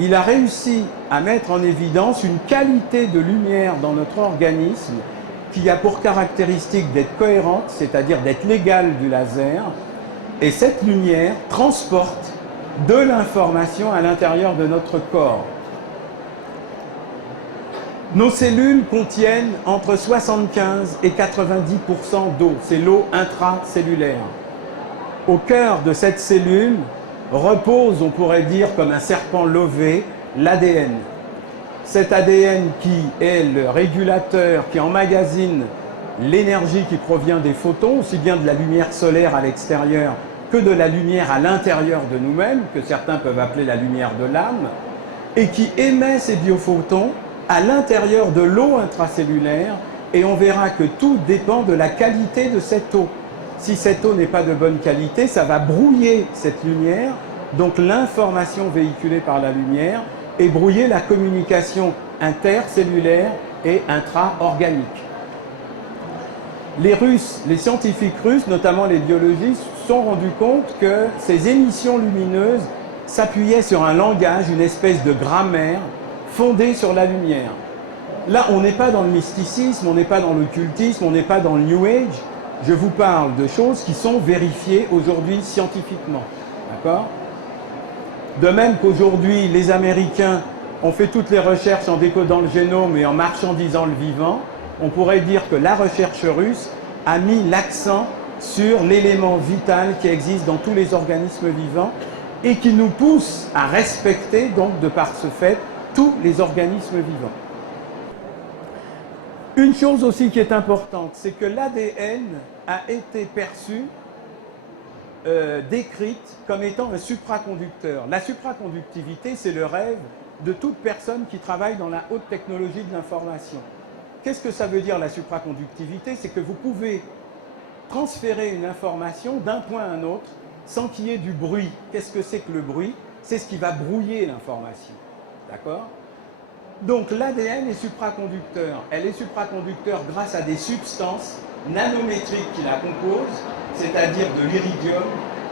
il a réussi à mettre en évidence une qualité de lumière dans notre organisme qui a pour caractéristique d'être cohérente, c'est-à-dire d'être l'égale du laser, et cette lumière transporte de l'information à l'intérieur de notre corps. Nos cellules contiennent entre 75 et 90% d'eau, c'est l'eau intracellulaire. Au cœur de cette cellule repose, on pourrait dire comme un serpent lové, l'ADN. Cet ADN qui est le régulateur, qui emmagasine l'énergie qui provient des photons, aussi bien de la lumière solaire à l'extérieur que de la lumière à l'intérieur de nous-mêmes, que certains peuvent appeler la lumière de l'âme, et qui émet ces biophotons à l'intérieur de l'eau intracellulaire, et on verra que tout dépend de la qualité de cette eau. Si cette eau n'est pas de bonne qualité, ça va brouiller cette lumière, donc l'information véhiculée par la lumière, et brouiller la communication intercellulaire et intra-organique. Les Russes, les scientifiques russes, notamment les biologistes, se sont rendus compte que ces émissions lumineuses s'appuyaient sur un langage, une espèce de grammaire fondée sur la lumière. Là, on n'est pas dans le mysticisme, on n'est pas dans l'occultisme, on n'est pas dans le New Age. Je vous parle de choses qui sont vérifiées aujourd'hui scientifiquement. D'accord ? De même qu'aujourd'hui, les Américains ont fait toutes les recherches en décodant le génome et en marchandisant le vivant, on pourrait dire que la recherche russe a mis l'accent sur l'élément vital qui existe dans tous les organismes vivants et qui nous pousse à respecter, donc, de par ce fait, tous les organismes vivants. Une chose aussi qui est importante, c'est que l'ADN a été perçu, décrite comme étant un supraconducteur. La supraconductivité, c'est le rêve de toute personne qui travaille dans la haute technologie de l'information. Qu'est-ce que ça veut dire la supraconductivité? C'est que vous pouvez transférer une information d'un point à un autre sans qu'il y ait du bruit. Qu'est-ce que c'est que le bruit? C'est ce qui va brouiller l'information. D'accord? Donc l'ADN est supraconducteur. Elle est supraconducteur grâce à des substances nanométriques qui la composent, c'est-à-dire de l'iridium,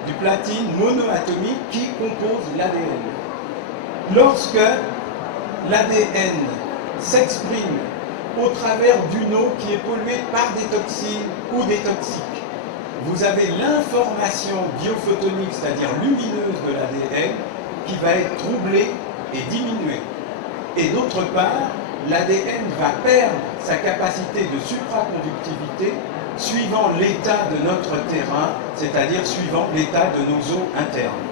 du platine monoatomique qui compose l'ADN. Lorsque l'ADN s'exprime au travers d'une eau qui est polluée par des toxines ou des toxiques, vous avez l'information biophotonique, c'est-à-dire lumineuse de l'ADN, qui va être troublée et diminuée. Et d'autre part, l'ADN va perdre sa capacité de supraconductivité suivant l'état de notre terrain, c'est-à-dire suivant l'état de nos eaux internes.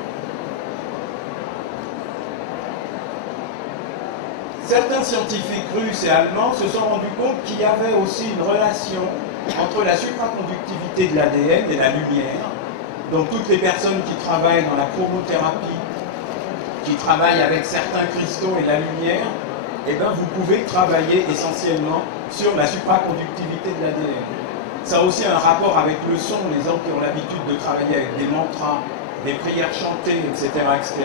Certains scientifiques russes et allemands se sont rendus compte qu'il y avait aussi une relation entre la supraconductivité de l'ADN et la lumière. Donc toutes les personnes qui travaillent dans la chromothérapie, qui travaillent avec certains cristaux et la lumière, eh bien vous pouvez travailler essentiellement sur la supraconductivité de l'ADN. Ça a aussi un rapport avec le son, les gens qui ont l'habitude de travailler avec des mantras, des prières chantées, etc., etc.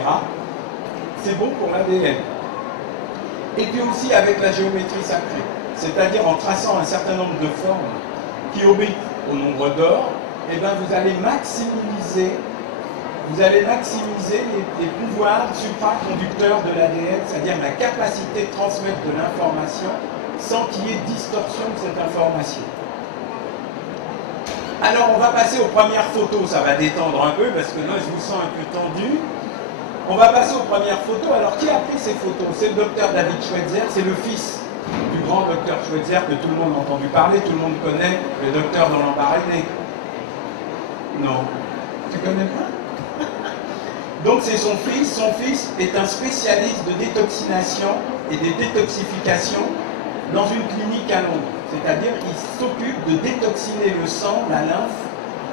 C'est bon pour l'ADN. Et puis aussi avec la géométrie sacrée, c'est-à-dire en traçant un certain nombre de formes qui obéissent au nombre d'or, eh bien vous allez maximiser les pouvoirs supraconducteurs de l'ADN, c'est-à-dire la capacité de transmettre de l'information sans qu'il y ait distorsion de cette information. Alors on va passer aux premières photos, ça va détendre un peu parce que là je vous sens un peu tendu. On va passer aux premières photos. Alors qui a pris ces photos? C'est le docteur David Schweitzer, c'est le fils du grand docteur Schweitzer que tout le monde a entendu parler, tout le monde connaît, le docteur dans l'embarras-né. Non, tu connais pas? Donc c'est son fils. Son fils est un spécialiste de détoxination et de détoxification dans une clinique à Londres. C'est-à-dire qu'il s'occupe de détoxiner le sang, la lymphe,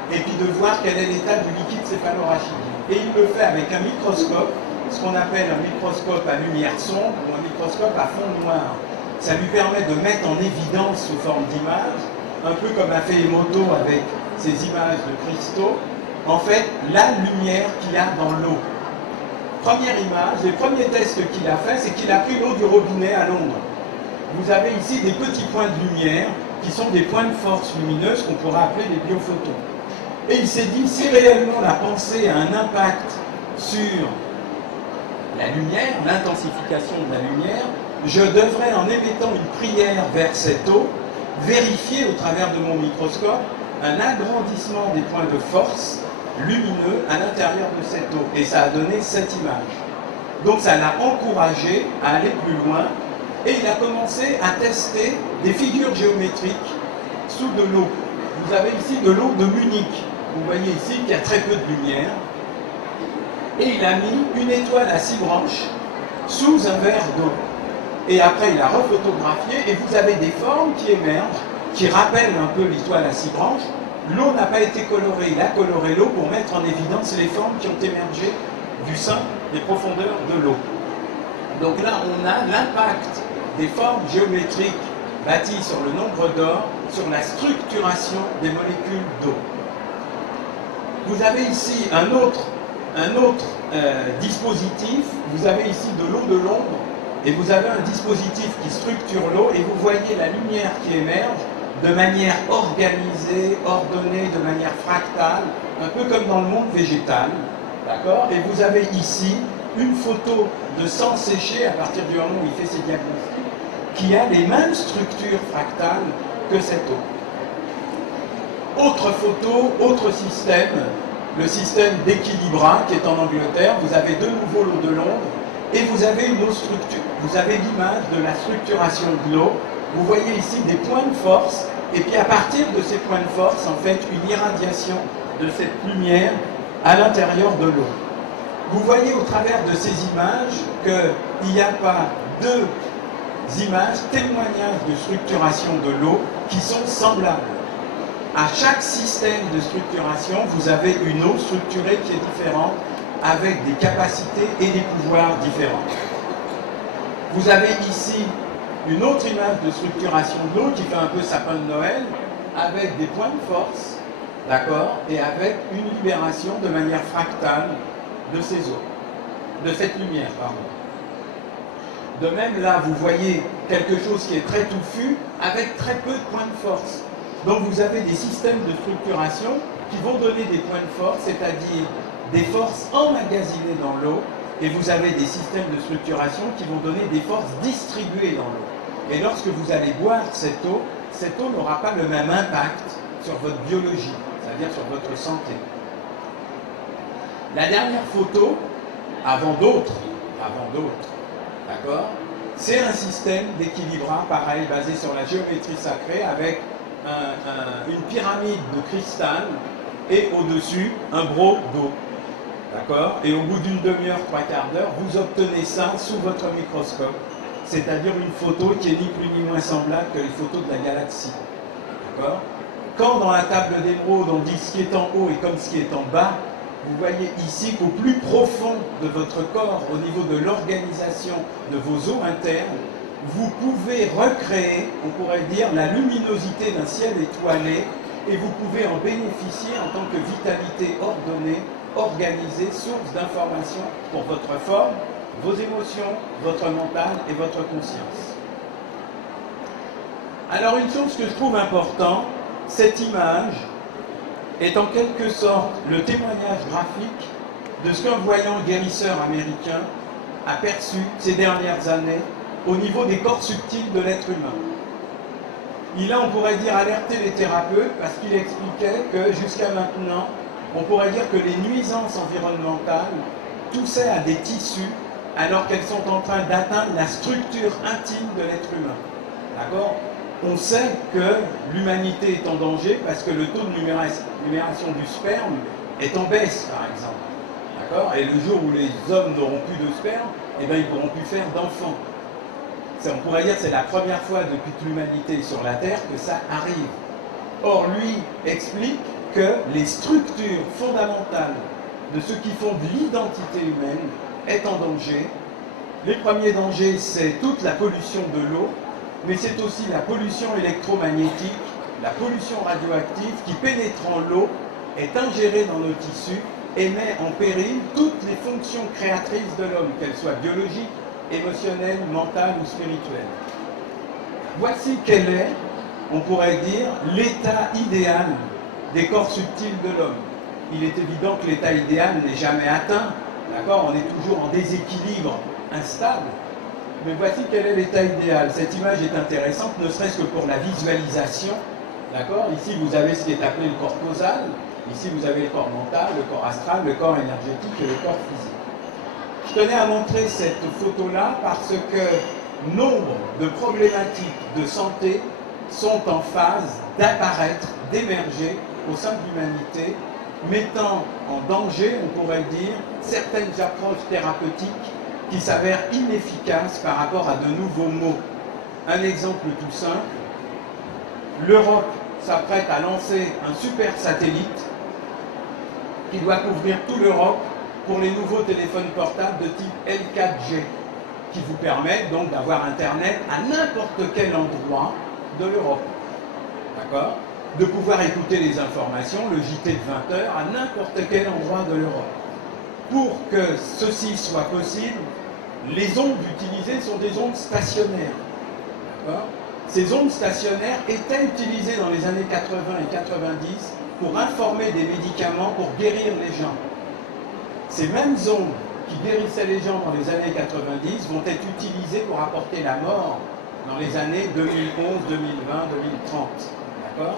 et puis de voir quel est l'état du liquide céphalorachidien. Et il le fait avec un microscope, ce qu'on appelle un microscope à lumière sombre ou un microscope à fond noir. Ça lui permet de mettre en évidence sous forme d'image, un peu comme a fait Emoto avec ses images de cristaux, en fait, la lumière qu'il y a dans l'eau. Première image, les premiers tests qu'il a fait, c'est qu'il a pris l'eau du robinet à Londres. Vous avez ici des petits points de lumière qui sont des points de force lumineuse qu'on pourrait appeler des biophotons. Et il s'est dit, si réellement la pensée a un impact sur la lumière, l'intensification de la lumière, je devrais, en émettant une prière vers cette eau, vérifier au travers de mon microscope un agrandissement des points de force lumineux à l'intérieur de cette eau. Et ça a donné cette image. Donc ça l'a encouragé à aller plus loin et il a commencé à tester des figures géométriques sous de l'eau. Vous avez ici de l'eau de Munich. Vous voyez ici qu'il y a très peu de lumière. Et il a mis une étoile à 6 branches sous un verre d'eau. Et après, il a refotographié et vous avez des formes qui émergent, qui rappellent un peu l'étoile à 6 branches. L'eau n'a pas été colorée. Il a coloré l'eau pour mettre en évidence les formes qui ont émergé du sein des profondeurs de l'eau. Donc là, on a l'impact des formes géométriques bâties sur le nombre d'or, sur la structuration des molécules d'eau. Vous avez ici un autre dispositif. Vous avez ici de l'eau de Londres et vous avez un dispositif qui structure l'eau et vous voyez la lumière qui émerge de manière organisée, ordonnée, de manière fractale, un peu comme dans le monde végétal. D'accord? Et vous avez ici une photo de sang séché à partir du moment où il fait ses diagnostics qui a les mêmes structures fractales que cette eau. Autre photo, autre système, le système d'Equilibra qui est en Angleterre. Vous avez de nouveau l'eau de Londres et vous avez une autre structure. Vous avez l'image de la structuration de l'eau. Vous voyez ici des points de force et puis à partir de ces points de force, en fait, une irradiation de cette lumière à l'intérieur de l'eau. Vous voyez au travers de ces images qu'il n'y a pas deux images, témoignages de structuration de l'eau qui sont semblables. À chaque système de structuration, vous avez une eau structurée qui est différente, avec des capacités et des pouvoirs différents. Vous avez ici une autre image de structuration de l'eau qui fait un peu sapin de Noël, avec des points de force, d'accord, et avec une libération de manière fractale de ces eaux, de cette lumière, pardon. De même, là, vous voyez quelque chose qui est très touffu, avec très peu de points de force. Donc vous avez des systèmes de structuration qui vont donner des points de force, c'est-à-dire des forces emmagasinées dans l'eau, et vous avez des systèmes de structuration qui vont donner des forces distribuées dans l'eau. Et lorsque vous allez boire cette eau n'aura pas le même impact sur votre biologie, c'est-à-dire sur votre santé. La dernière photo, avant d'autres, d'accord, c'est un système d'Equilibra, pareil, basé sur la géométrie sacrée, avec une pyramide de cristal et au-dessus un broc d'eau. D'accord? Et au bout d'une demi-heure, 3/4 d'heure, vous obtenez ça sous votre microscope. C'est-à-dire une photo qui est ni plus ni moins semblable que les photos de la galaxie. D'accord? Quand dans la table d'émeraude, on dit ce qui est en haut et comme ce qui est en bas, vous voyez ici qu'au plus profond de votre corps, au niveau de l'organisation de vos eaux internes, vous pouvez recréer, on pourrait dire, la luminosité d'un ciel étoilé et vous pouvez en bénéficier en tant que vitalité ordonnée, organisée, source d'information pour votre forme, vos émotions, votre mental et votre conscience. Alors une chose que je trouve importante, cette image est en quelque sorte le témoignage graphique de ce qu'un voyant guérisseur américain a perçu ces dernières années au niveau des corps subtils de l'être humain. Il a, on pourrait dire, alerté les thérapeutes parce qu'il expliquait que jusqu'à maintenant, on pourrait dire que les nuisances environnementales toussaient à des tissus alors qu'elles sont en train d'atteindre la structure intime de l'être humain. D'accord ? On sait que l'humanité est en danger parce que le taux de numération du sperme est en baisse, par exemple. D'accord ? Et le jour où les hommes n'auront plus de sperme, eh bien, ils ne pourront plus faire d'enfants. On pourrait dire que c'est la première fois depuis que l'humanité est sur la Terre que ça arrive. Or, lui explique que les structures fondamentales de ce qui font de l'identité humaine est en danger. Les premiers dangers, c'est toute la pollution de l'eau, mais c'est aussi la pollution électromagnétique, la pollution radioactive qui, pénétrant l'eau, est ingérée dans nos tissus et met en péril toutes les fonctions créatrices de l'homme, qu'elles soient biologiques, émotionnelle, mentale ou spirituelle. Voici quel est, on pourrait dire, l'état idéal des corps subtils de l'homme. Il est évident que l'état idéal n'est jamais atteint, D'accord? On est toujours en déséquilibre instable. Mais voici quel est l'état idéal. Cette image est intéressante, ne serait-ce que pour la visualisation. D'accord? Ici, vous avez ce qui est appelé le corps causal. Ici, vous avez le corps mental, le corps astral, le corps énergétique et le corps physique. Je tenais à montrer cette photo-là parce que nombre de problématiques de santé sont en phase d'apparaître, d'émerger au sein de l'humanité, mettant en danger, on pourrait dire, certaines approches thérapeutiques qui s'avèrent inefficaces par rapport à de nouveaux maux. Un exemple tout simple, l'Europe s'apprête à lancer un super satellite qui doit couvrir toute l'Europe pour les nouveaux téléphones portables de type L4G, qui vous permettent donc d'avoir Internet à n'importe quel endroit de l'Europe. D'accord? De pouvoir écouter les informations, le JT de 20h, à n'importe quel endroit de l'Europe. Pour que ceci soit possible, les ondes utilisées sont des ondes stationnaires. D'accord? Ces ondes stationnaires étaient utilisées dans les années 80 et 90 pour informer des médicaments pour guérir les gens. Ces mêmes ondes qui guérissaient les gens dans les années 90 vont être utilisées pour apporter la mort dans les années 2011, 2020, 2030. D'accord?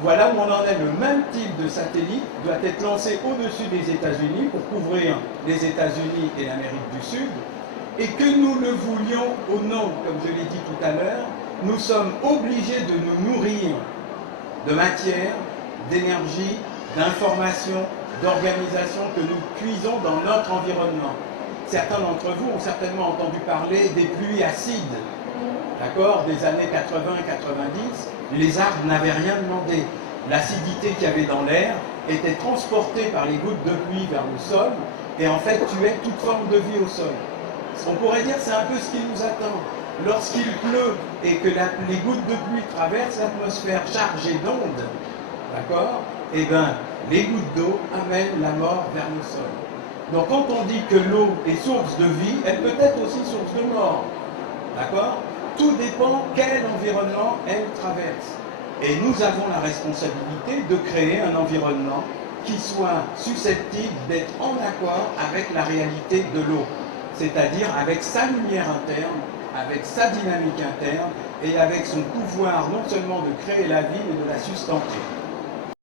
Voilà où on en est. Le même type de satellite doit être lancé au-dessus des États-Unis pour couvrir les États-Unis et l'Amérique du Sud. Et que nous le voulions ou non, comme je l'ai dit tout à l'heure, nous sommes obligés de nous nourrir de matière, d'énergie, d'informations, d'organisation que nous puisons dans notre environnement. Certains d'entre vous ont certainement entendu parler des pluies acides, d'accord, des années 80 et 90. Les arbres n'avaient rien demandé. L'acidité qu'il y avait dans l'air était transportée par les gouttes de pluie vers le sol et en fait tuait toute forme de vie au sol. On pourrait dire que c'est un peu ce qui nous attend. Lorsqu'il pleut et que les gouttes de pluie traversent l'atmosphère chargée d'ondes, d'accord, eh bien, les gouttes d'eau amènent la mort vers le sol. Donc quand on dit que l'eau est source de vie, elle peut être aussi source de mort. D'accord? Tout dépend quel environnement elle traverse. Et nous avons la responsabilité de créer un environnement qui soit susceptible d'être en accord avec la réalité de l'eau. C'est-à-dire avec sa lumière interne, avec sa dynamique interne et avec son pouvoir non seulement de créer la vie, mais de la sustenter.